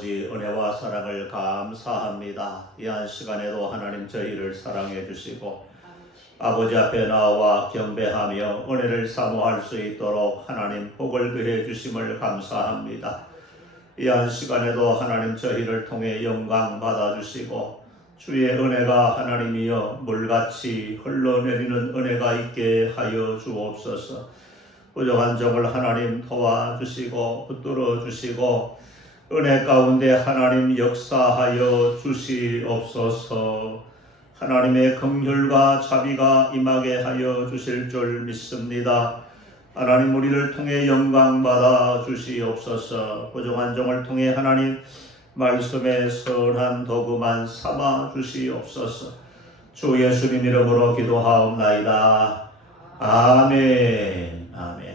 아버지 은혜와 사랑을 감사합니다. 이 한 시간에도 하나님 저희를 사랑해 주시고 아버지 앞에 나와 경배하며 은혜를 사모할 수 있도록 하나님 복을 더해 주심을 감사합니다. 이 한 시간에도 하나님 저희를 통해 영광 받아 주시고 주의 은혜가 하나님이여 물같이 흘러내리는 은혜가 있게 하여 주옵소서. 부족한 점을 하나님 도와주시고 붙들어 주시고 은혜 가운데 하나님 역사하여 주시옵소서. 하나님의 긍휼과 자비가 임하게 하여 주실 줄 믿습니다. 하나님 우리를 통해 영광 받아 주시옵소서. 부족한 종을 통해 하나님 말씀의 선한 도구만 삼아 주시옵소서. 주 예수님 이름으로 기도하옵나이다. 아멘. 아멘.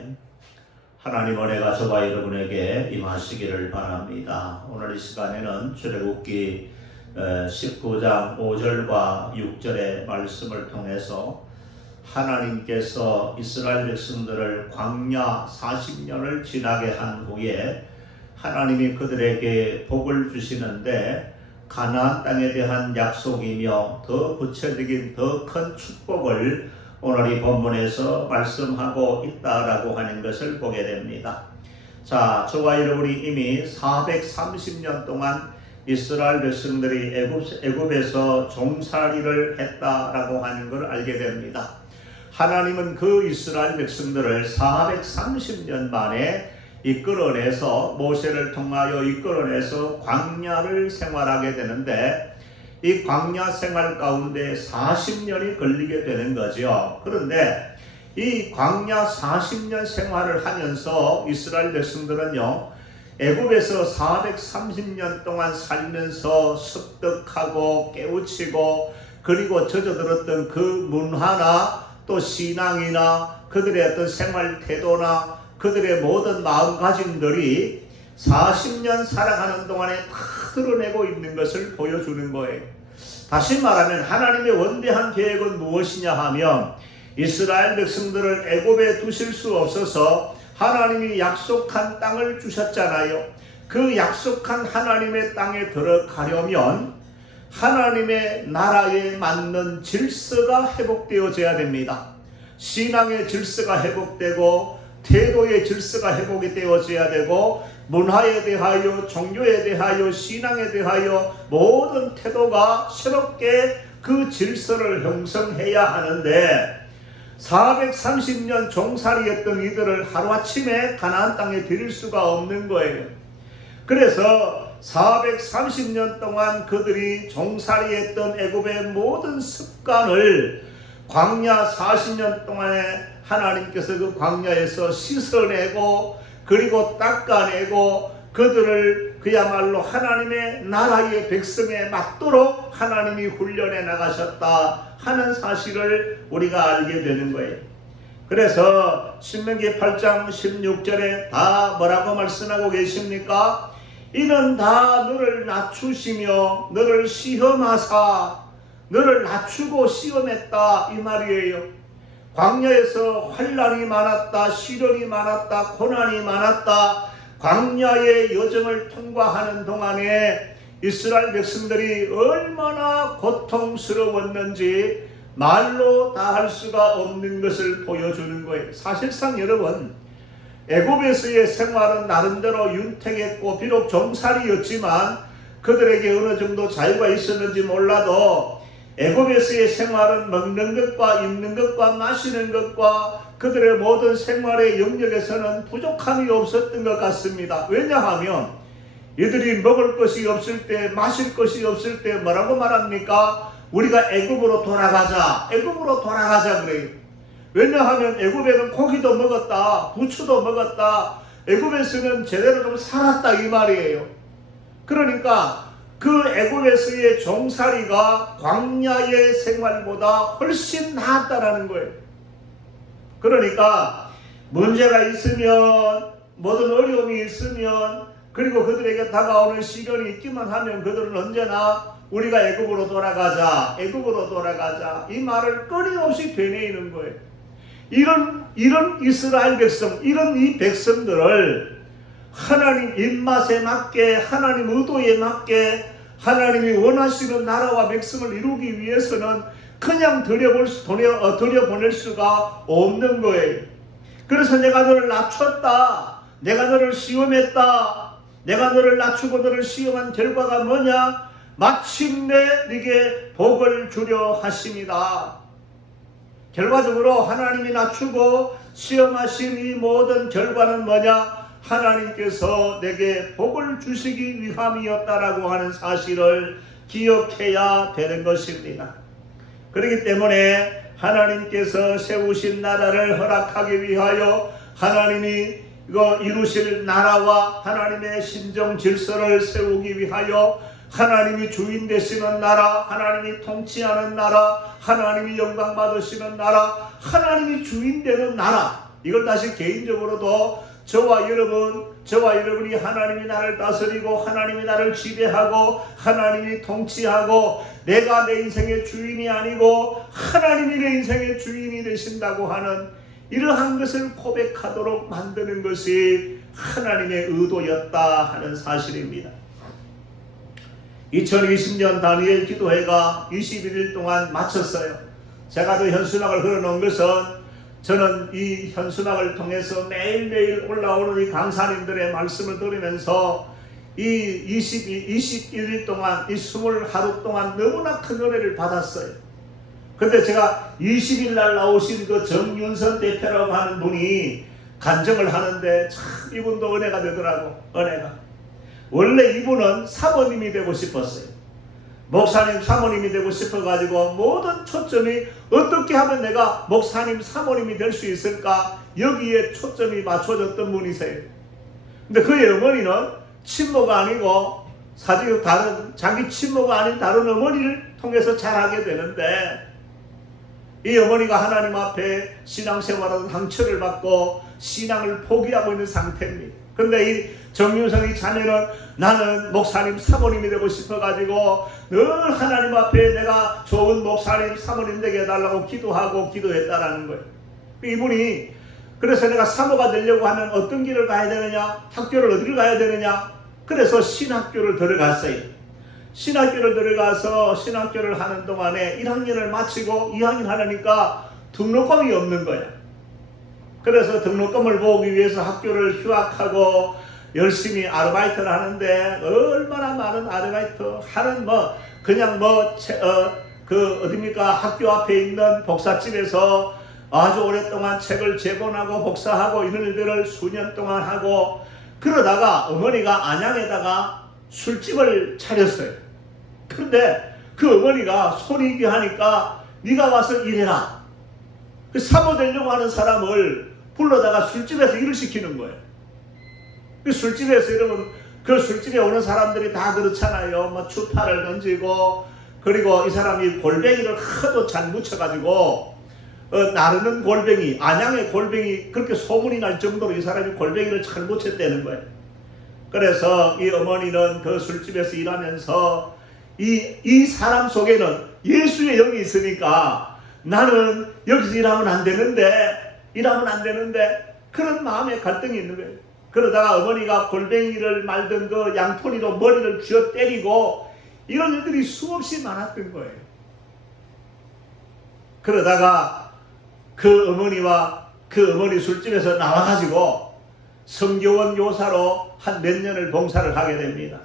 하나님 은혜가 저와 여러분에게 임하시기를 바랍니다. 오늘 이 시간에는 출애굽기 19장 5절과 6절의 말씀을 통해서 하나님께서 이스라엘 백성들을 광야 40년을 지나게 한 후에 하나님이 그들에게 복을 주시는데 가나안 땅에 대한 약속이며 더 구체적인 더 큰 축복을 오늘 이 본문에서 말씀하고 있다라고 하는 것을 보게 됩니다. 자, 저와 여러분이 이미 430년 동안 이스라엘 백성들이 애굽에서 종살이를 했다라고 하는 걸 알게 됩니다. 하나님은 그 이스라엘 백성들을 430년 만에 이끌어내서 모세를 통하여 이끌어내서 광야를 생활하게 되는데 이 광야 생활 가운데 40년이 걸리게 되는 거죠. 그런데 이 광야 40년 생활을 하면서 이스라엘 백성들은요, 애굽에서 430년 동안 살면서 습득하고 깨우치고 그리고 젖어들었던 그 문화나 또 신앙이나 그들의 어떤 생활 태도나 그들의 모든 마음가짐들이 40년 살아가는 동안에 다 드러내고 있는 것을 보여주는 거예요. 다시 말하면 하나님의 원대한 계획은 무엇이냐 하면 이스라엘 백성들을 애굽에 두실 수 없어서 하나님이 약속한 땅을 주셨잖아요. 그 약속한 하나님의 땅에 들어가려면 하나님의 나라에 맞는 질서가 회복되어져야 됩니다. 신앙의 질서가 회복되고 태도의 질서가 회복이 되어져야 되고 문화에 대하여 종교에 대하여 신앙에 대하여 모든 태도가 새롭게 그 질서를 형성해야 하는데 430년 종살이했던 이들을 하루아침에 가나안 땅에 들일 수가 없는 거예요. 그래서 430년 동안 그들이 종살이했던 애굽의 모든 습관을 광야 40년 동안에 하나님께서 그 광야에서 씻어내고 그리고 닦아내고 그들을 그야말로 하나님의 나라의 백성에 맞도록 하나님이 훈련해 나가셨다 하는 사실을 우리가 알게 되는 거예요. 그래서 신명기 8장 16절에 다 뭐라고 말씀하고 계십니까? 이는 다 너를 낮추시며 너를 시험하사 너를 낮추고 시험했다 이 말이에요. 광야에서 환난이 많았다, 시련이 많았다, 고난이 많았다. 광야의 여정을 통과하는 동안에 이스라엘 백성들이 얼마나 고통스러웠는지 말로 다 할 수가 없는 것을 보여주는 거예요. 사실상 여러분, 애굽에서의 생활은 나름대로 윤택했고 비록 종살이였지만 그들에게 어느 정도 자유가 있었는지 몰라도 애굽에서의 생활은 먹는 것과 입는 것과 마시는 것과 그들의 모든 생활의 영역에서는 부족함이 없었던 것 같습니다. 왜냐하면 이들이 먹을 것이 없을 때 마실 것이 없을 때 뭐라고 말합니까? 우리가 애굽으로 돌아가자. 애굽으로 돌아가자 그래요. 왜냐하면 애굽에는 고기도 먹었다. 부추도 먹었다. 애굽에서는 제대로 좀 살았다 이 말이에요. 그러니까 그 애굽에서의 종살이가 광야의 생활보다 훨씬 나았다라는 거예요. 그러니까 문제가 있으면 모든 어려움이 있으면 그리고 그들에게 다가오는 시련이 있기만 하면 그들은 언제나 우리가 애굽으로 돌아가자, 애굽으로 돌아가자 이 말을 끊임없이 되뇌이는 거예요. 이런 이스라엘 백성, 이런 이 백성들을 하나님 입맛에 맞게, 하나님 의도에 맞게 하나님이 원하시는 나라와 백성을 이루기 위해서는 그냥 들여보낼 수가 없는 거예요. 그래서 내가 너를 낮췄다, 내가 너를 시험했다, 내가 너를 낮추고 너를 시험한 결과가 뭐냐? 마침내 네게 복을 주려 하십니다. 결과적으로 하나님이 낮추고 시험하신 이 모든 결과는 뭐냐? 하나님께서 내게 복을 주시기 위함이었다라고 하는 사실을 기억해야 되는 것입니다. 그렇기 때문에 하나님께서 세우신 나라를 허락하기 위하여 하나님이 이루실 나라와 하나님의 신정 질서를 세우기 위하여 하나님이 주인 되시는 나라, 하나님이 통치하는 나라, 하나님이 영광 받으시는 나라, 하나님이 주인 되는 나라, 이걸 다시 개인적으로도 저와 여러분이 하나님이 나를 다스리고 하나님이 나를 지배하고 하나님이 통치하고 내가 내 인생의 주인이 아니고 하나님이 내 인생의 주인이 되신다고 하는 이러한 것을 고백하도록 만드는 것이 하나님의 의도였다 하는 사실입니다. 2020년 다니엘 기도회가 21일 동안 마쳤어요. 제가 그 현수막을 걸어놓은 것은 저는 이 현수막을 통해서 매일매일 올라오는 이 강사님들의 말씀을 들으면서 이 21일 동안, 이 20하루 동안 너무나 큰 은혜를 받았어요. 근데 제가 20일 날 나오신 그 정윤선 대표라고 하는 분이 간증을 하는데 참 이분도 은혜가 되더라고. 은혜가. 원래 이분은 사모님이 되고 싶었어요. 목사님 사모님이 되고 싶어가지고 모든 초점이 어떻게 하면 내가 목사님 사모님이 될 수 있을까, 여기에 초점이 맞춰졌던 분이세요. 근데 그의 어머니는 친모가 아니고 사실 자기 친모가 아닌 다른 어머니를 통해서 잘하게 되는데, 이 어머니가 하나님 앞에 신앙생활하는 상처를 받고 신앙을 포기하고 있는 상태입니다. 근데 이 정윤성이 자매는 나는 목사님 사모님이 되고 싶어가지고 늘 하나님 앞에 내가 좋은 목사님 사모님 되게 해달라고 기도했다라는 거예요. 이분이 그래서 내가 사모가 되려고 하면 어떤 길을 가야 되느냐, 학교를 어디를 가야 되느냐, 그래서 신학교를 들어갔어요. 신학교를 들어가서 신학교를 하는 동안에 1학년을 마치고 2학년 하려니까 등록금이 없는 거예요. 그래서 등록금을 모으기 위해서 학교를 휴학하고 열심히 아르바이트를 하는데 얼마나 많은 아르바이트 하는 학교 앞에 있는 복사집에서 아주 오랫동안 책을 재본하고 복사하고 이런 일들을 수년 동안 하고, 그러다가 어머니가 안양에다가 술집을 차렸어요. 그런데 그 어머니가 손이 귀하니까 네가 와서 일해라. 그 사모 되려고 하는 사람을 불러다가 술집에서 일을 시키는 거예요. 그 술집에서 이러면 그 술집에 오는 사람들이 다 그렇잖아요. 추파를 던지고, 그리고 이 사람이 골뱅이를 하도 잘 묻혀가지고 나르는 골뱅이, 안양의 골뱅이, 그렇게 소문이 날 정도로 이 사람이 골뱅이를 잘 묻혔다는 거예요. 그래서 이 어머니는 그 술집에서 일하면서 이 사람 속에는 예수의 영이 있으니까 나는 여기서 일하면 안 되는데 그런 마음의 갈등이 있는 거예요. 그러다가 어머니가 골뱅이를 말던 그 양토리로 머리를 쥐어 때리고 이런 일들이 수없이 많았던 거예요. 그러다가 그 어머니 술집에서 나와가지고 성교원 요사로 한 몇 년을 봉사를 하게 됩니다.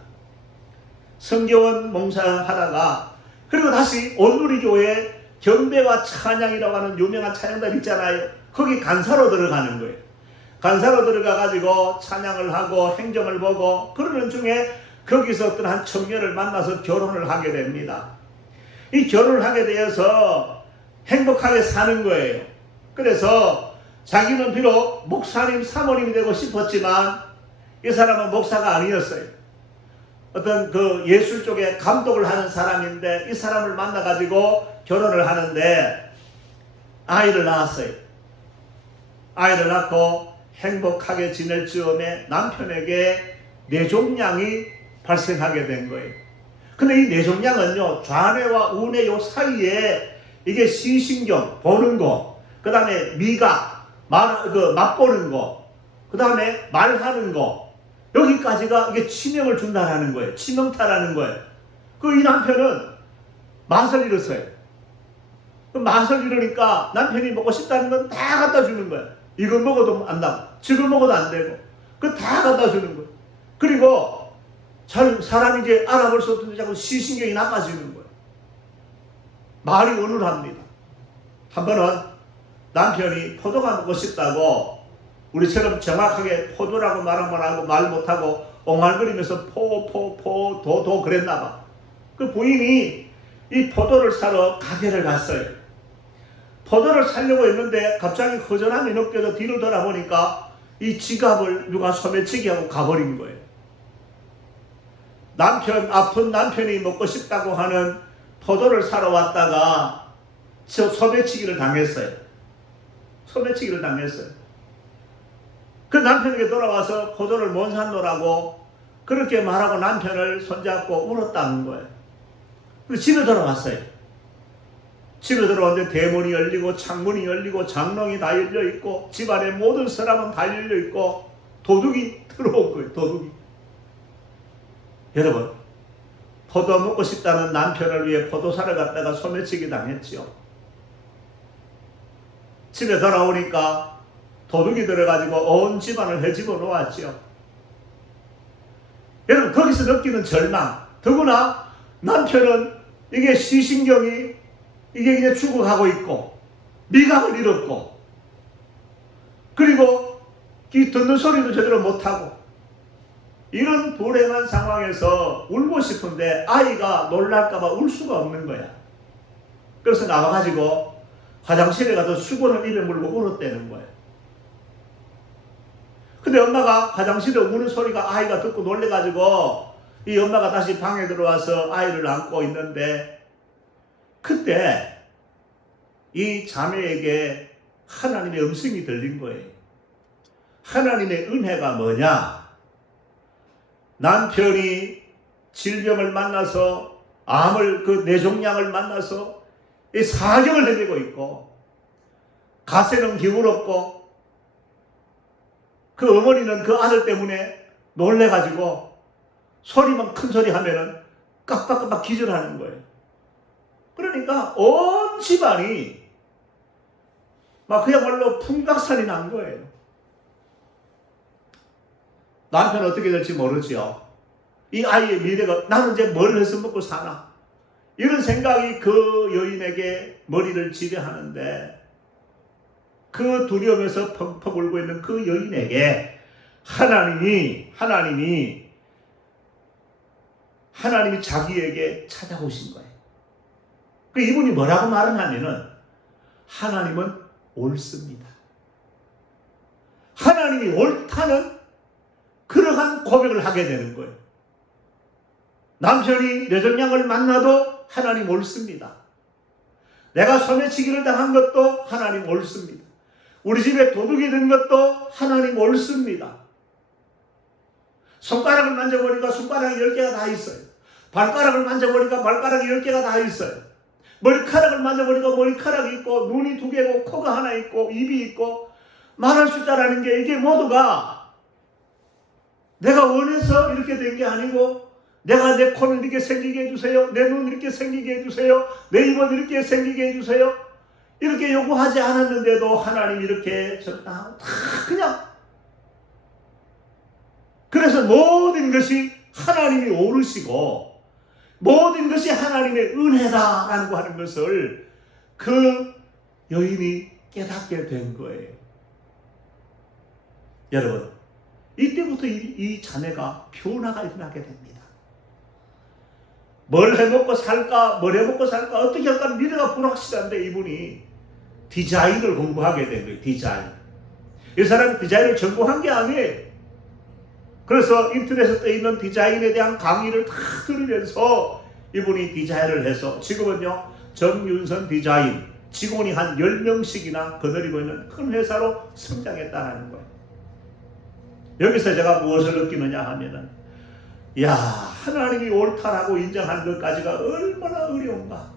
성교원 봉사하다가 그리고 다시 온누리교회 경배와 찬양이라고 하는 유명한 찬양단 있잖아요. 거기 간사로 들어가는 거예요. 간사로 들어가가지고 찬양을 하고 행정을 보고 그러는 중에 거기서 어떤 한 청년을 만나서 결혼을 하게 됩니다. 이 결혼을 하게 되어서 행복하게 사는 거예요. 그래서 자기는 비록 목사님 사모님이 되고 싶었지만 이 사람은 목사가 아니었어요. 어떤 그 예술 쪽에 감독을 하는 사람인데 이 사람을 만나가지고 결혼을 하는데 아이를 낳았어요. 아이를 낳고 행복하게 지낼 즈음에 남편에게 뇌종양이 발생하게 된 거예요. 근데 이 뇌종양은요, 좌뇌와 우뇌 요 사이에 이게 시신경, 보는 거, 그 다음에 미각, 맛보는 거, 그 다음에 말하는 거, 여기까지가 이게 치명을 준다라는 거예요. 치명타라는 거예요. 이 남편은 맛을 잃었어요. 맛을 잃으니까 남편이 먹고 싶다는 건 다 갖다 주는 거예요. 이거 먹어도 안 나고, 저거 먹어도 안 되고, 그거 다 갖다 주는 거예요. 그리고 사람이 이제 알아볼 수 없는데 자꾸 시신경이 나빠지는 거예요. 말이 어눌합니다. 한 번은 남편이 포도가 먹고 싶다고 우리처럼 정확하게 포도라고 말 못하고 옹알거리면서 도도 그랬나 봐. 그 부인이 이 포도를 사러 가게를 갔어요. 포도를 사려고 했는데 갑자기 허전함이 느껴져 뒤를 돌아보니까 이 지갑을 누가 소매치기 하고 가버린 거예요. 아픈 남편이 먹고 싶다고 하는 포도를 사러 왔다가 소매치기를 당했어요. 소매치기를 당했어요. 그 남편에게 돌아와서 포도를 못 샀노라고 그렇게 말하고 남편을 손잡고 울었다는 거예요. 그래서 집에 돌아왔어요. 집에 들어왔는데 대문이 열리고 창문이 열리고 장롱이 다 열려 있고 집안의 모든 서랍은 다 열려 있고 도둑이 들어온 거예요. 도둑이. 여러분, 포도 먹고 싶다는 남편을 위해 포도 사러 갔다가 소매치기 당했지요. 집에 돌아오니까 도둑이 들어가지고 온 집안을 헤집어 놓았지요. 여러분, 거기서 느끼는 절망. 더구나 남편은 이게 시신경이 이게 이제 죽어가고 있고 미각을 잃었고 그리고 이 듣는 소리도 제대로 못하고 이런 불행한 상황에서 울고 싶은데 아이가 놀랄까봐 울 수가 없는 거야. 그래서 나와가지고 화장실에 가서 수건을 입에 물고 울었다는 거예요. 근데 엄마가 화장실에 우는 소리가 아이가 듣고 놀래가지고 이 엄마가 다시 방에 들어와서 아이를 안고 있는데 그때 이 자매에게 하나님의 음성이 들린 거예요. 하나님의 은혜가 뭐냐? 남편이 질병을 만나서 암을 뇌종양을 만나서 이 사경을 헤매고 있고 가세는 기울었고 그 어머니는 그 아들 때문에 놀래가지고 소리만 큰 소리 하면은 깜빡깜빡 기절하는 거예요. 그러니까 온 집안이 막 그야말로 풍각살이 난 거예요. 남편 어떻게 될지 모르지요. 이 아이의 미래가 나는 이제 뭘 해서 먹고 사나 이런 생각이 그 여인에게 머리를 지배하는데 그 두려움에서 펑펑 울고 있는 그 여인에게 하나님이 자기에게 찾아오신 거예요. 그 이분이 뭐라고 말하냐면은 하나님은 옳습니다. 하나님이 옳다는 그러한 고백을 하게 되는 거예요. 남편이 뇌종양을 만나도 하나님 옳습니다. 내가 소매치기를 당한 것도 하나님 옳습니다. 우리 집에 도둑이 든 것도 하나님 옳습니다. 손가락을 만져보니까 손가락이 10개가 다 있어요. 발가락을 만져보니까 발가락이 10개가 다 있어요. 머리카락을 만져보니까 머리카락이 있고 눈이 2개고 코가 하나 있고 입이 있고 말할 수 있다라는 게 이게 모두가 내가 원해서 이렇게 된 게 아니고 내가 내 코는 이렇게 생기게 해주세요. 내 눈 이렇게 생기게 해주세요. 내 입은 이렇게 생기게 해주세요. 이렇게 요구하지 않았는데도 하나님 이렇게 적당하고 다 그냥 그래서 모든 것이 하나님이 옳으시고 모든 것이 하나님의 은혜다라고 하는 것을 그 여인이 깨닫게 된 거예요. 여러분, 이때부터 이 자매가 변화가 일어나게 됩니다. 뭘 해먹고 살까, 어떻게 할까 미래가 불확실한데 이분이 디자인을 공부하게 된 거예요. 디자인. 이 사람이 디자인을 전공한 게 아니에요. 그래서 인터넷에 떠 있는 디자인에 대한 강의를 다 들으면서 이분이 디자인을 해서 지금은요 정윤선 디자인 직원이 한 10명씩이나 거느리고 있는 큰 회사로 성장했다는 거예요. 여기서 제가 무엇을 느끼느냐 하면은 하나님이 옳다라고 인정하는 것까지가 얼마나 어려운가.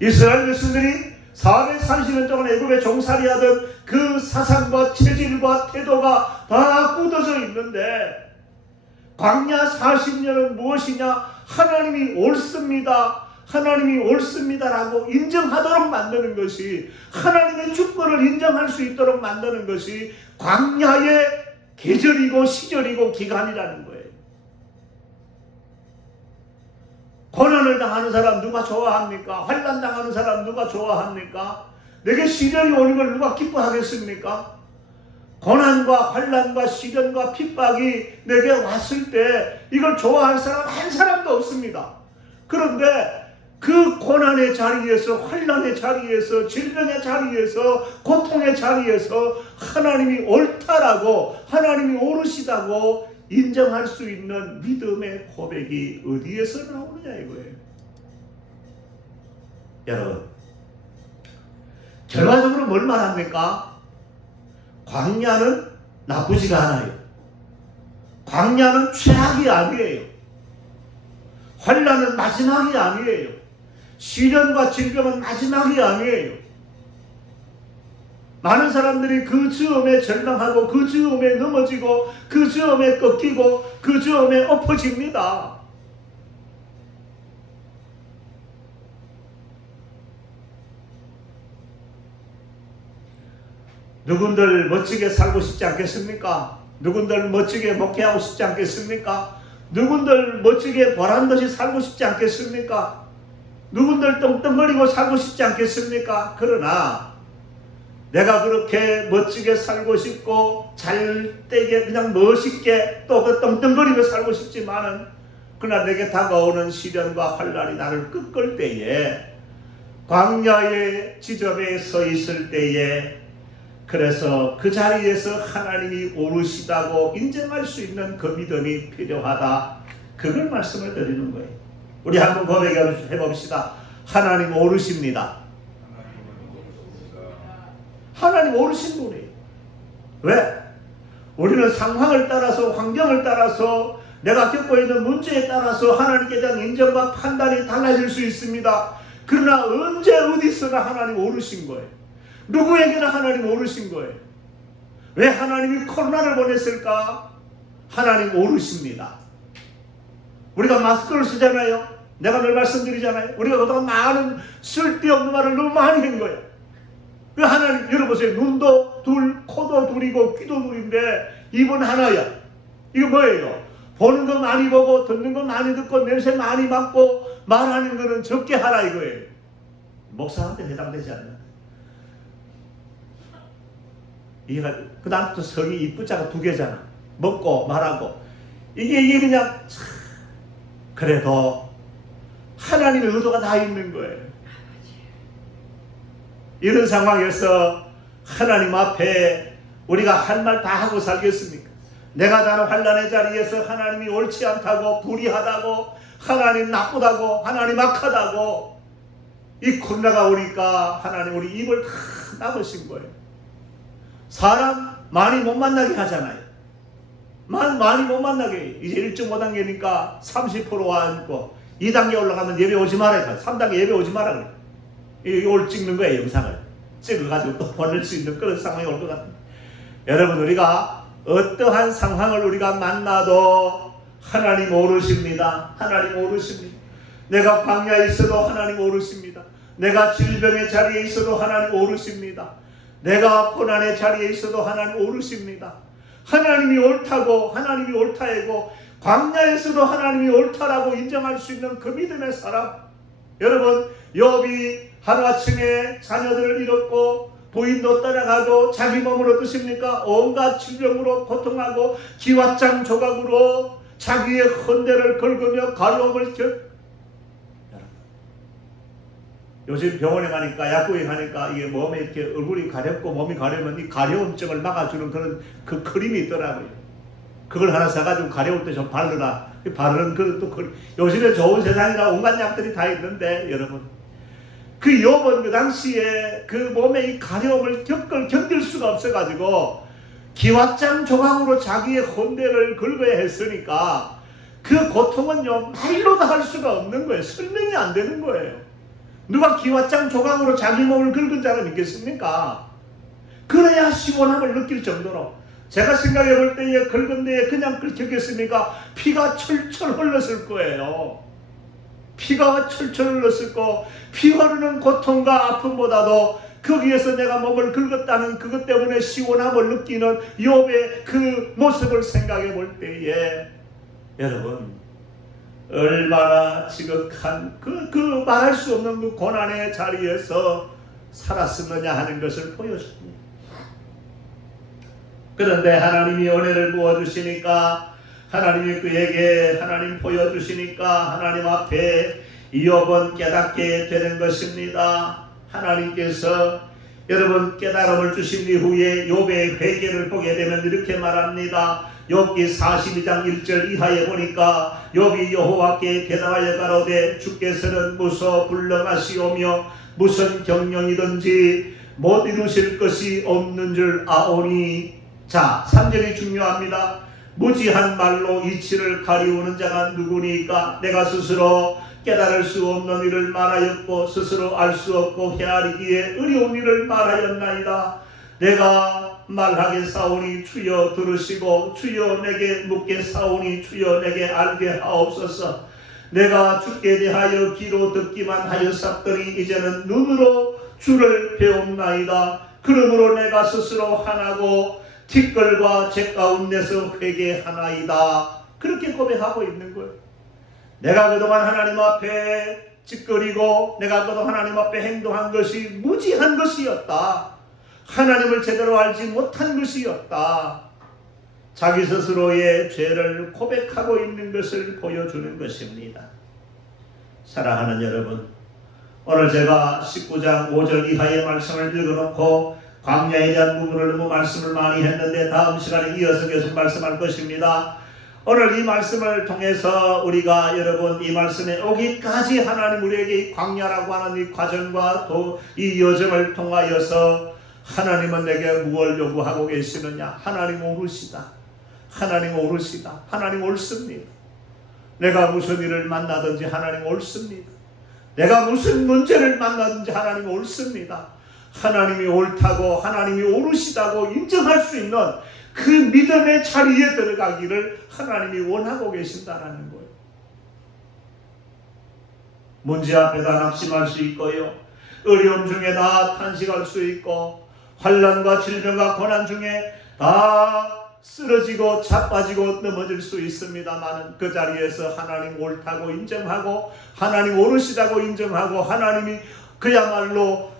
이스라엘 백성들이 430년 동안 애굽에 종살이하던 그 사상과 체질과 태도가 다 굳어져 있는데 광야 40년은 무엇이냐? 하나님이 옳습니다. 하나님이 옳습니다라고 인정하도록 만드는 것이, 하나님의 주권을 인정할 수 있도록 만드는 것이 광야의 계절이고 시절이고 기간이라는 거예요. 고난을 당하는 사람 누가 좋아합니까? 환난 당하는 사람 누가 좋아합니까? 내게 시련이 오는 걸 누가 기뻐하겠습니까? 고난과 환난과 시련과 핍박이 내게 왔을 때 이걸 좋아할 사람 한 사람도 없습니다. 그런데 그 고난의 자리에서, 환난의 자리에서, 질병의 자리에서, 고통의 자리에서 하나님이 옳다라고, 하나님이 옳으시다고 인정할 수 있는 믿음의 고백이 어디에서 나오느냐 이거예요. 여러분, 결과적으로 뭘 말합니까? 광야는 나쁘지가 않아요. 광야는 최악이 아니에요. 환난은 마지막이 아니에요. 시련과 질병은 마지막이 아니에요. 많은 사람들이 그 즈음에 절망하고, 그 즈음에 넘어지고, 그 즈음에 꺾이고, 그 즈음에 엎어집니다. 누군들 멋지게 살고 싶지 않겠습니까? 누군들 멋지게 목회하고 싶지 않겠습니까? 누군들 멋지게 보란듯이 살고 싶지 않겠습니까? 누군들 떵떵거리고 살고 싶지 않겠습니까? 그러나 내가 그렇게 멋지게 살고 싶고 잘되게 그냥 멋있게 또 그 떵떵거리며 살고 싶지만은, 그러나 내게 다가오는 시련과 환난이 나를 꺾을 때에, 광야의 지점에 서 있을 때에, 그래서 그 자리에서 하나님이 옳으시다고 인정할 수 있는 그 믿음이 필요하다. 그걸 말씀을 드리는 거예요. 우리 한번 고백해 봅시다. 하나님 옳으십니다. 하나님 옳으신 분이에요. 왜? 우리는 상황을 따라서, 환경을 따라서, 내가 겪고 있는 문제에 따라서 하나님께 대한 인정과 판단이 달라질 수 있습니다. 그러나 언제 어디서나 하나님 옳으신 거예요. 누구에게나 하나님 옳으신 거예요. 왜 하나님이 코로나를 보냈을까? 하나님 옳으십니다. 우리가 마스크를 쓰잖아요. 내가 늘 말씀드리잖아요. 우리가 그동안 많은 쓸데없는 말을 너무 많이 한 거예요. 그 하나님, 여러분보세요. 눈도 둘, 코도 둘이고 귀도 둘인데 입은 하나야. 이거 뭐예요? 보는 거 많이 보고, 듣는 거 많이 듣고, 냄새 많이 맡고, 말하는 거는 적게 하라 이거예요. 목사한테 해당되지 않는. 이해가, 그 다음 또 성이 이쁘자가 두 개잖아. 먹고 말하고. 이게 그냥 그래도 하나님의 의도가 다 있는 거예요. 이런 상황에서 하나님 앞에 우리가 한 말 다 하고 살겠습니까? 내가 다른 환난의 자리에서 하나님이 옳지 않다고, 불의하다고, 하나님 나쁘다고, 하나님 악하다고, 이 코로나가 오니까 하나님 우리 입을 다 나으신 거예요. 사람 많이 못 만나게 하잖아요. 많이 못 만나게. 이제 1.5단계니까 30% 앉고, 2단계 올라가면 예배 오지 말아요. 3단계 예배 오지 말아 그래. 이걸 찍는 거예요. 영상을 찍어가지고 또 보낼 수 있는 그런 상황이 올 것 같아요. 여러분, 우리가 어떠한 상황을 우리가 만나도 하나님 오르십니다. 하나님 오르십니다. 내가 광야에 있어도 하나님 오르십니다. 내가 질병의 자리에 있어도 하나님 오르십니다. 내가 고난의 자리에 있어도 하나님 오르십니다. 하나님이 옳다고, 하나님이 옳다이고, 광야에서도 하나님이 옳다라고 인정할 수 있는 그 믿음의 사람. 여러분, 욥이 하루아침에 자녀들을 잃었고 부인도 떠나가고 자기 몸을 어떠십니까? 온갖 질병으로 고통하고 기왓장 조각으로 자기의 헌대를 긁으며 가려움을 요즘 병원에 가니까, 약국에 가니까 이게 몸에 이렇게 얼굴이 가렵고 몸이 가려면 이 가려움증을 막아주는 그런 그 크림이 있더라고요. 그걸 하나 사가지고 가려울 때 좀 바르라. 바르는 그런 또 요즘에 좋은 세상이라 온갖 약들이 다 있는데, 여러분, 그 욥은 그 당시에 그 몸의 이 가려움을 견딜 수가 없어가지고 기왓장 조각으로 자기의 헌대를 긁어야 했으니까 그 고통은요 말로도 할 수가 없는 거예요. 설명이 안 되는 거예요. 누가 기왓장 조각으로 자기 몸을 긁은 자는 있겠습니까? 그래야 시원함을 느낄 정도로 제가 생각해 볼 때에 긁은 데에 그냥 긁혔겠습니까? 피가 철철 흘렀을 거예요. 피가 철철 흘렀을 거, 피 흐르는 고통과 아픔보다도 거기에서 내가 몸을 긁었다는 그것 때문에 시원함을 느끼는 욥의 그 모습을 생각해 볼 때에 여러분 얼마나 지극한 그 말할 수 없는 그 고난의 자리에서 살았었느냐 하는 것을 보여줍니다. 그런데 하나님이 은혜를 부어주시니까, 하나님이 그에게 하나님 보여주시니까 하나님 앞에 이욥은 깨닫게 되는 것입니다. 하나님께서 여러분 깨달음을 주신 이후에 욥의 회개를 보게 되면 이렇게 말합니다. 욥기 42장 1절 이하에 보니까 욥이 여호와께 대답하여 가로되 주께서는 무서 불능하시오며 무슨 경영이든지 못 이루실 것이 없는 줄 아오니. 자, 3절이 중요합니다. 무지한 말로 이치를 가리우는 자가 누구니까? 내가 스스로 깨달을 수 없는 일을 말하였고 스스로 알 수 없고 헤아리기에 어려운 일을 말하였나이다. 내가 말하게 사오니 주여 들으시고 주여 내게 묻게 사오니 주여 내게 알게 하옵소서. 내가 주께 대하여 귀로 듣기만 하였었더니 이제는 눈으로 주를 배움나이다. 그러므로 내가 스스로 화나고 티끌과 재 가운데서 회개하나이다. 그렇게 고백하고 있는 거예요. 내가 그동안 하나님 앞에 짓거리고 내가 그동안 하나님 앞에 행동한 것이 무지한 것이었다. 하나님을 제대로 알지 못한 것이었다. 자기 스스로의 죄를 고백하고 있는 것을 보여주는 것입니다. 사랑하는 여러분, 오늘 제가 19장 5절 이하의 말씀을 읽어놓고 광야에 대한 부분을 너무 말씀을 많이 했는데 다음 시간에 이어서 계속 말씀할 것입니다. 오늘 이 말씀을 통해서 우리가 여러분 이 말씀에 오기까지 하나님 우리에게 이 광야라고 하는 이 과정과 또 이 여정을 통하여서 하나님은 내게 무엇을 요구하고 계시느냐? 하나님 오르시다. 하나님 오르시다. 하나님 옳습니다. 내가 무슨 일을 만나든지 하나님 옳습니다. 내가 무슨 문제를 만나든지 하나님 옳습니다. 하나님이 옳다고 하나님이 오르시다고 인정할 수 있는 그 믿음의 자리에 들어가기를 하나님이 원하고 계신다는 거예요. 문제 앞에 다 낙심할 수 있고요. 어려움 중에 다 탄식할 수 있고 환난과 질병과 고난 중에 다 쓰러지고 자빠지고 넘어질 수 있습니다만 그 자리에서 하나님 옳다고 인정하고 하나님 오르시다고 인정하고 하나님이 그야말로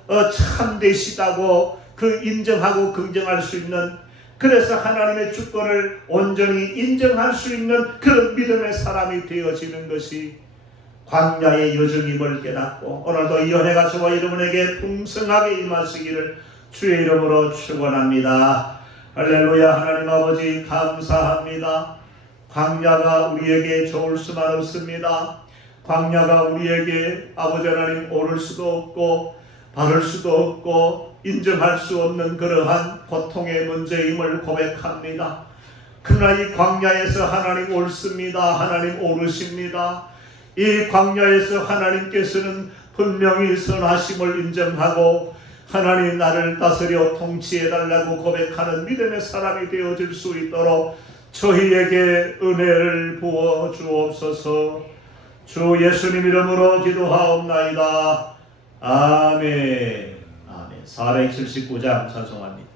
참되시다고 그 인정하고 긍정할 수 있는, 그래서 하나님의 주권을 온전히 인정할 수 있는 그런 믿음의 사람이 되어지는 것이 광야의 여정임을 깨닫고 오늘도 이 은혜가 저와 여러분에게 풍성하게 임하시기를 주의 이름으로 축원합니다. 할렐루야. 하나님 아버지 감사합니다. 광야가 우리에게 좋을 수만 없습니다. 광야가 우리에게 아버지 하나님 오를 수도 없고 바를 수도 없고 인정할 수 없는 그러한 고통의 문제임을 고백합니다. 그러나 이 광야에서 하나님 옳습니다. 하나님 오르십니다. 이 광야에서 하나님께서는 분명히 선하심을 인정하고 하나님 나를 다스려 통치해달라고 고백하는 믿음의 사람이 되어질 수 있도록 저희에게 은혜를 부어 주옵소서. 주 예수님 이름으로 기도하옵나이다. 아멘. 아멘. 479장 찬송합니다.